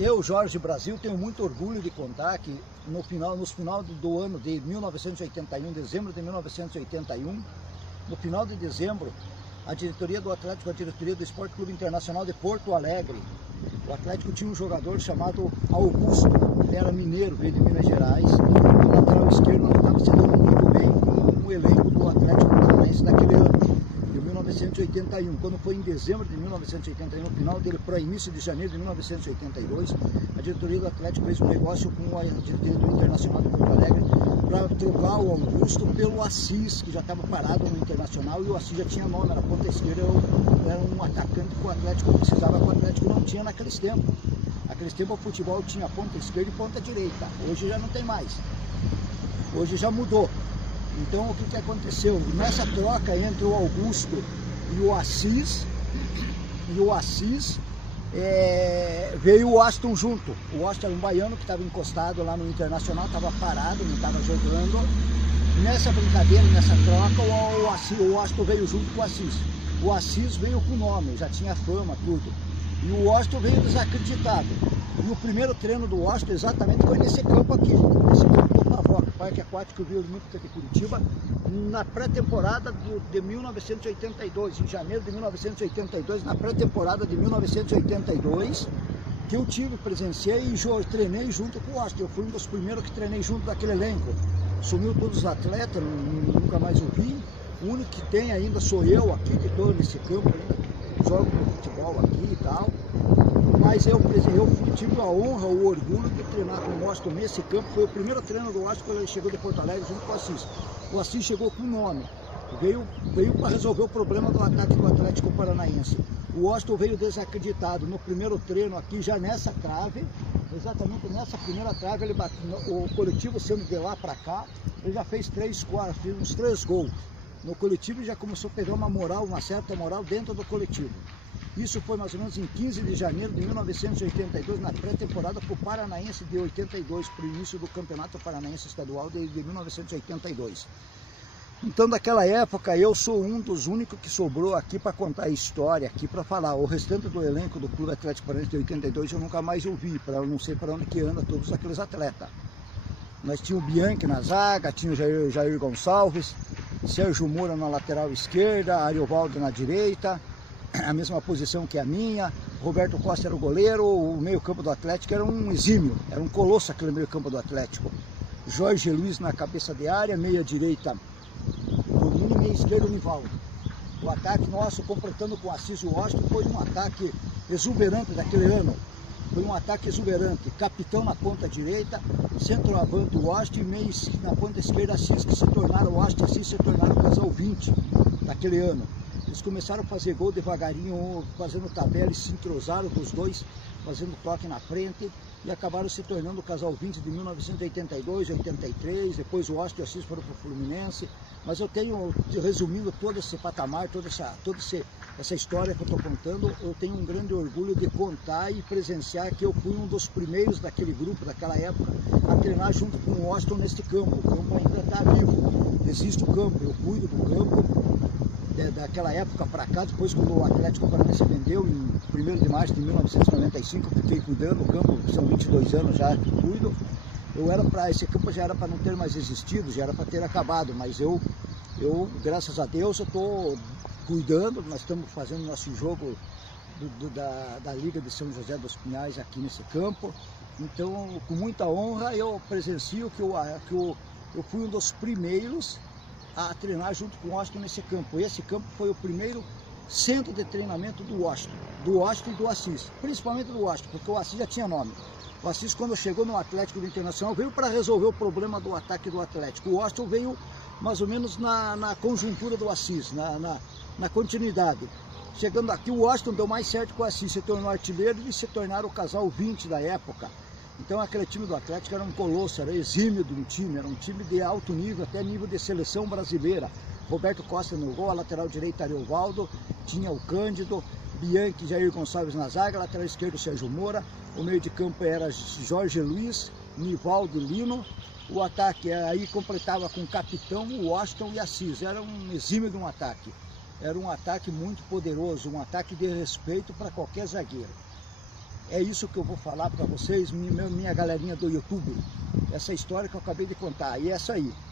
Eu, Jorge Brasil, tenho muito orgulho de contar que no final do ano de 1981, dezembro de 1981, no final de dezembro, a diretoria do Atlético, a diretoria do Esporte Clube Internacional de Porto Alegre, o Atlético tinha um jogador chamado Augusto, ele era mineiro, veio de Minas Gerais, no lateral esquerdo não estava se dando muito bem com o elenco do Atlético Paranaense daquele ano, de 1981. Quando foi em dezembro de 1981, no final dele para início de janeiro de 1982, a diretoria do Atlético fez um negócio com a diretoria do Internacional de Porto Alegre para trocar o Augusto pelo Assis, que já estava parado no Internacional, e o Assis já tinha nome, era ponta esquerda, era um atacante que o Atlético precisava, que o Atlético não tinha naqueles tempos. Naqueles tempos o futebol tinha ponta esquerda e ponta direita, hoje já não tem mais, hoje já mudou. Então o que aconteceu? Nessa troca entre o Augusto e o Assis, veio o Aston junto. O Aston era um baiano que estava encostado lá no Internacional, estava parado, não estava jogando. Nessa brincadeira, nessa troca, o Aston veio junto com o Assis. O Assis veio com nome, já tinha fama, tudo. E o Aston veio desacreditado. E o primeiro treino do Aston exatamente foi nesse campo aqui, nesse campo do Pavoca, Parque Aquático Rio Olímpico de Curitiba, na pré-temporada de 1982, em janeiro de 1982, na pré-temporada de 1982, que eu presenciei e treinei junto com o Aston. Eu fui um dos primeiros que treinei junto daquele elenco. Sumiu todos os atletas, nunca mais ouvi. O único que tem ainda sou eu aqui, que estou nesse campo ainda, jogo meu futebol aqui e tal. Mas eu tive a honra, o orgulho de treinar com o Aston nesse campo. Foi o primeiro treino do Aston quando ele chegou de Porto Alegre junto com o Assis. O Assis chegou com nome, veio para resolver o problema do ataque do Atlético Paranaense. O Aston veio desacreditado no primeiro treino aqui, já nessa trave, exatamente nessa primeira trave, ele o coletivo sendo de lá para cá, ele já fez uns 3 gols. No coletivo já começou a pegar uma certa moral dentro do coletivo. Isso foi mais ou menos em 15 de janeiro de 1982, na pré-temporada para o Paranaense de 82, para o início do Campeonato Paranaense Estadual de 1982. Então, daquela época, eu sou um dos únicos que sobrou aqui para contar a história, aqui para falar. O restante do elenco do Clube Atlético Paranaense de 82 eu nunca mais ouvi, eu não sei para onde que anda todos aqueles atletas. Nós tínhamos o Bianchi na zaga, tinha o Jair Gonçalves, Sérgio Moura na lateral esquerda, Ariovaldo na direita, a mesma posição que a minha. Roberto Costa era o goleiro, o meio-campo do Atlético era um exímio, era um colosso aquele meio-campo do Atlético. Jorge Luiz na cabeça de área, meia-direita Romini, meia-esquerda Nivaldo. O ataque nosso, completando com o Assis e o Austin, foi um ataque exuberante daquele ano. Foi um ataque exuberante. Capitão na ponta direita, centroavante o Austin, meio na ponta esquerda Assis, que se tornaram o Austin e Assis se tornaram o casal 20 daquele ano. Eles começaram a fazer gol devagarinho, fazendo tabela, e se entrosaram dos dois, fazendo toque na frente, e acabaram se tornando o casal 20 de 1982, 83, depois o Austin e o Assis foram para o Fluminense. Mas eu tenho, resumindo todo esse patamar, toda essa história que eu estou contando, eu tenho um grande orgulho de contar e presenciar que eu fui um dos primeiros daquele grupo, daquela época, a treinar junto com o Austin neste campo. O campo ainda está vivo, existe o campo, eu cuido do campo. Daquela época para cá, depois quando o Atlético Paranaense vendeu em 1º de março de 1995, eu fiquei cuidando do campo, são 22 anos já que cuido. Esse campo já era para não ter mais existido, já era para ter acabado, mas eu graças a Deus, eu estou cuidando. Nós estamos fazendo nosso jogo da Liga de São José dos Pinhais aqui nesse campo. Então, com muita honra, eu presencio que eu fui um dos primeiros a treinar junto com o Austin nesse campo. Esse campo foi o primeiro centro de treinamento do Austin e do Assis, principalmente do Austin, porque o Assis já tinha nome. O Assis, quando chegou no Atlético do Internacional, veio para resolver o problema do ataque do Atlético. O Austin veio mais ou menos na conjuntura do Assis, na continuidade. Chegando aqui, o Austin deu mais certo que o Assis, se tornou artilheiro e se tornaram o casal 20 da época. Então aquele time do Atlético era um colosso, era exímio de um time, era um time de alto nível, até nível de seleção brasileira. Roberto Costa no gol, a lateral direita Ariovaldo, tinha o Cândido, Bianchi, Jair Gonçalves na zaga, lateral esquerdo Sérgio Moura, o meio de campo era Jorge Luiz, Nivaldo e Lino, o ataque aí completava com o capitão, o Austin e Assis, era um exímio de um ataque. Era um ataque muito poderoso, um ataque de respeito para qualquer zagueiro. É isso que eu vou falar para vocês, minha galerinha do YouTube. Essa história que eu acabei de contar. E é essa aí.